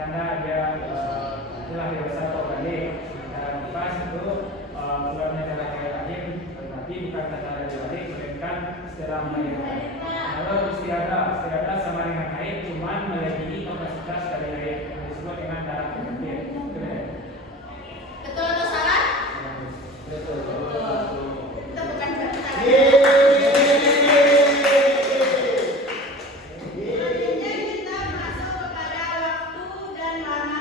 karena dia telah dewasa atau balik. Dan nifas itu keluarnya darah kayak rahim, tetapi bukan tanda dari balik, melainkan setelah melahirkan. Kalau istiadah sama dengan haid, cuman melebihi kapasitas dari haid yang disebut dengan darah penyakit. Betul atau salah? Betul. Kita bukan berkata. Selanjutnya kita masuk kepada waktu dan lama.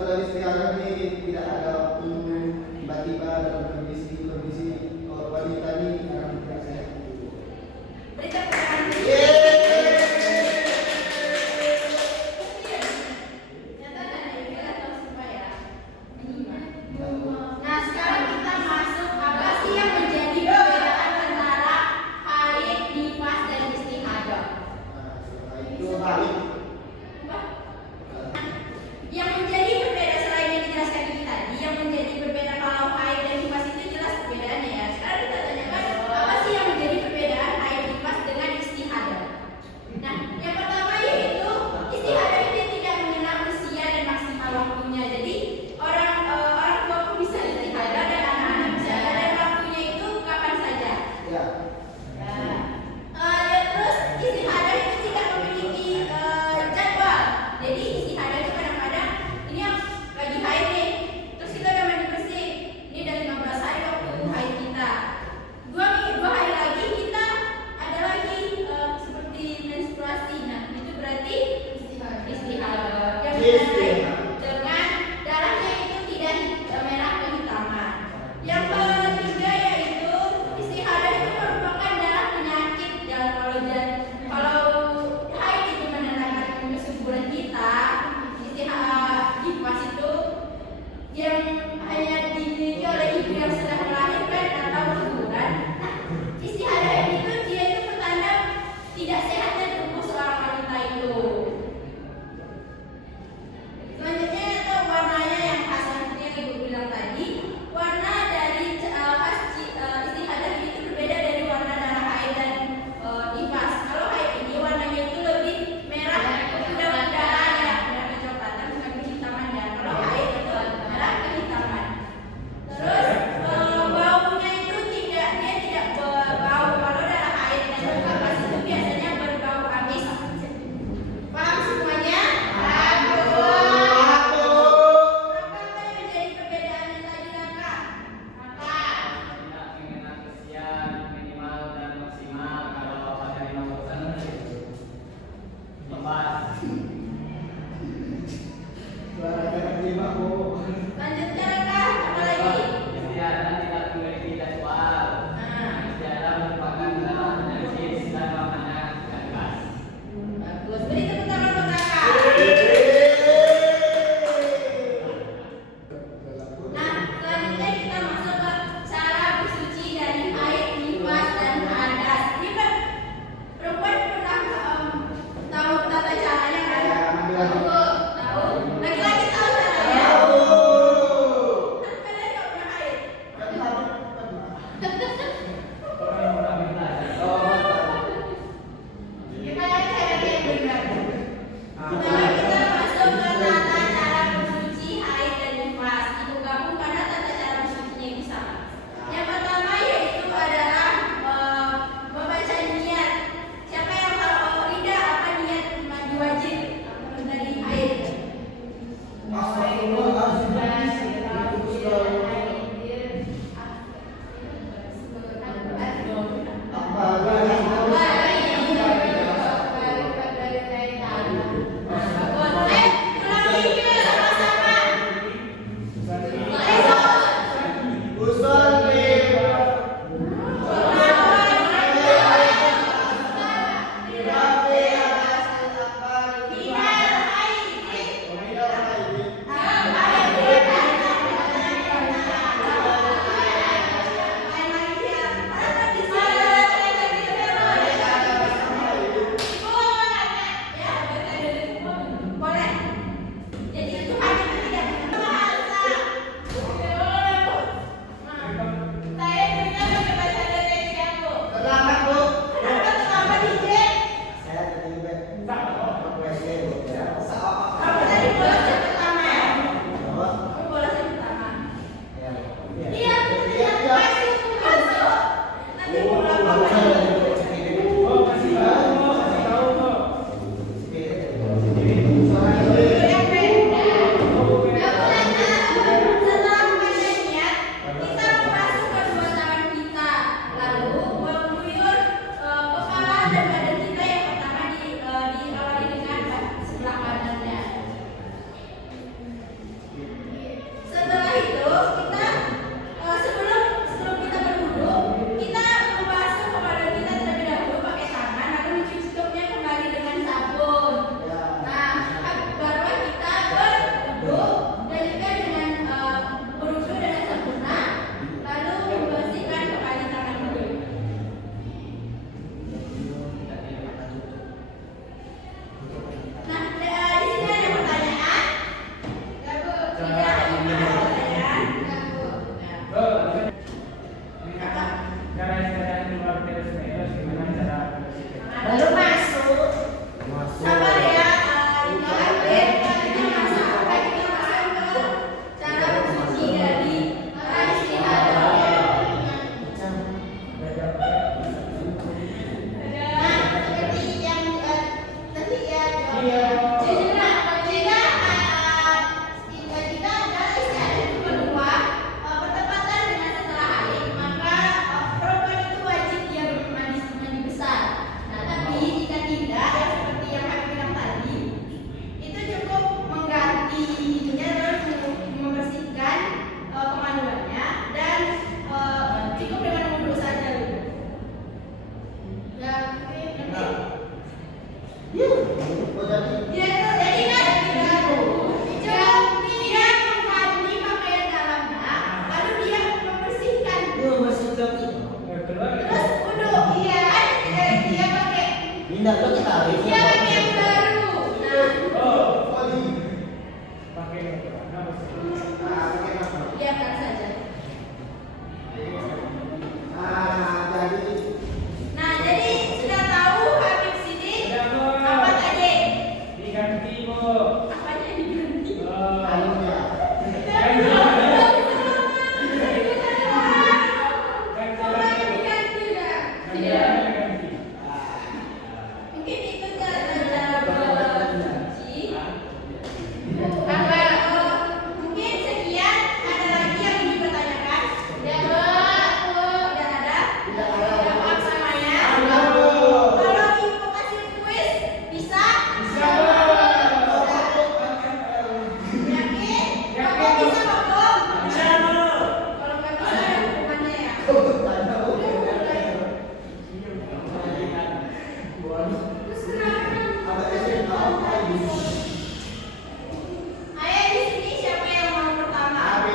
kalau istiadat ini tidak ada waktu tiba-tiba dalam kondisi wanita ini akan tidak sehat. Berita pertama. Nah, sekarang kita masuk apa sih yang menjadi perbedaan antara haid, nifas, dan istihadah? Nah, itu balik. Yang menjadi berbeda selain yang dijelaskan ini tadi, yang menjadi berbeda kalau haid dan nifas itu jelas perbedaannya ya. Sekarang kita tanyakan apa sih yang menjadi perbedaan haid, nifas dengan istihadah. Nah, yang pertama yaitu istihadah ini tidak mengenal usia dan maksimal waktunya. Jadi orang tua pun bisa istihadah dan anak-anak bisa, dan waktunya itu kapan saja. Ya. Ya, terus istihadah itu tidak memiliki jadwal. Jadi istihadah itu kadang-kadang ini yang lagi haid nih, terus kita udah mandi bersih. Ini udah 15 hari waktu haid kita. 2 hari lagi kita ada lagi seperti menstruasi. Nah, itu berarti istihadah. Yang ditandai dengan darahnya itu tidak merah kehitaman. Yang ketiga yaitu istihadah itu merupakan darah penyakit. Dan kalau haid itu menandakan kesuburan kita, nifas itu yang hanya dimiliki oleh ibu yang sedang melahirkan atau kesuburan. Nah, istihadah itu dia itu petanda tidak sehatnya tubuh seorang wanita itu. Selanjutnya itu warnanya yang khas seperti yang ibu bilang tadi. Warna dari khas istihadah itu berbeda dari warna darah haid dan nifas. Kalau haid ini warnanya itu lebih merah kemudaran ya, merah kecoklatan bukan kehitaman ya. Kalau haid itu merah kehitaman. Terus baunya itu dia tidak berbau. Kalau darah haid dan nifas itu biasanya berbau amis. Paham semuanya? Apa yang menjadi perbedaannya tadi kakak? Kakak. Tidak mengenal usia minimal dan maksimal. Kalau pada 50 lepas. Suara jangan terima kok. Lanjutkan kakak, apa lagi? Istiadat tidak memiliki jadwal. Nah, Istiadat merupakan darah penyakit dan warnanya ganas. bagus. Beri tepuk tangan untuk kakak. Nah, selanjutnya kita masuk ke cara bersuci dari haid, nifas, dan hadas. Ini perempuan pernah tahu tata caranya kan? Ya, ambil lagi. Tahu? Laki-laki tahu caranya?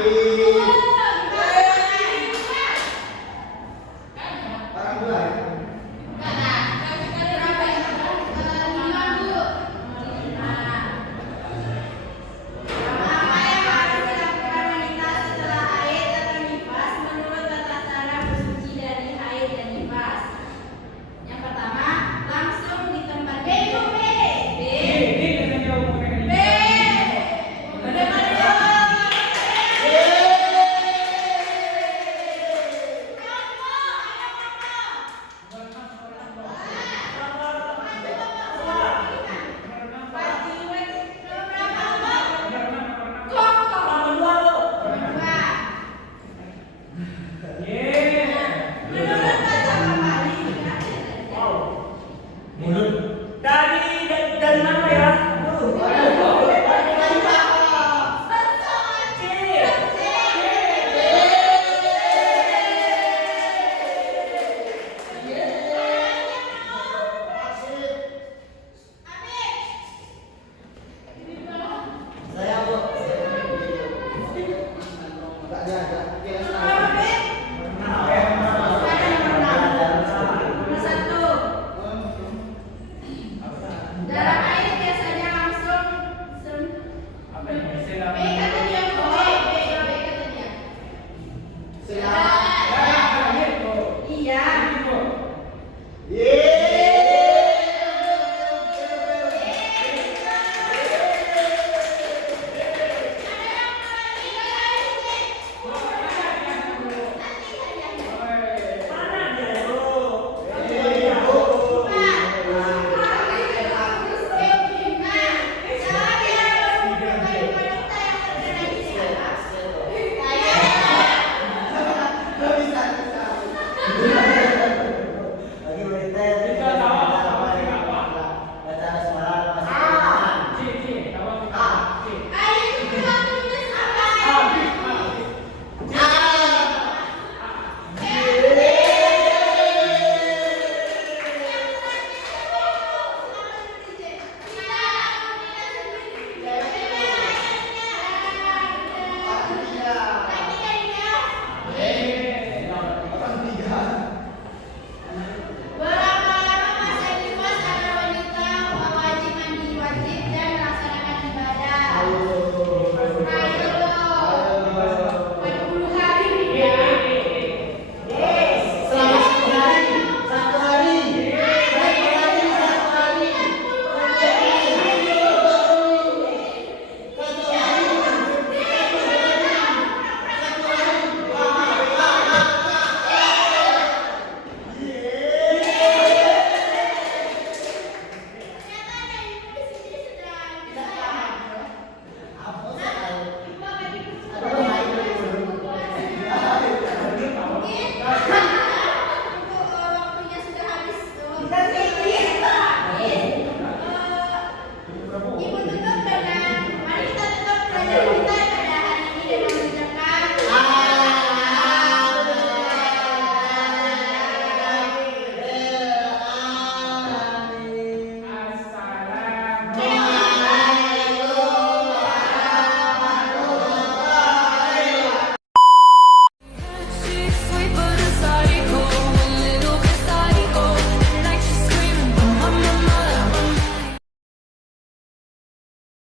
Amin.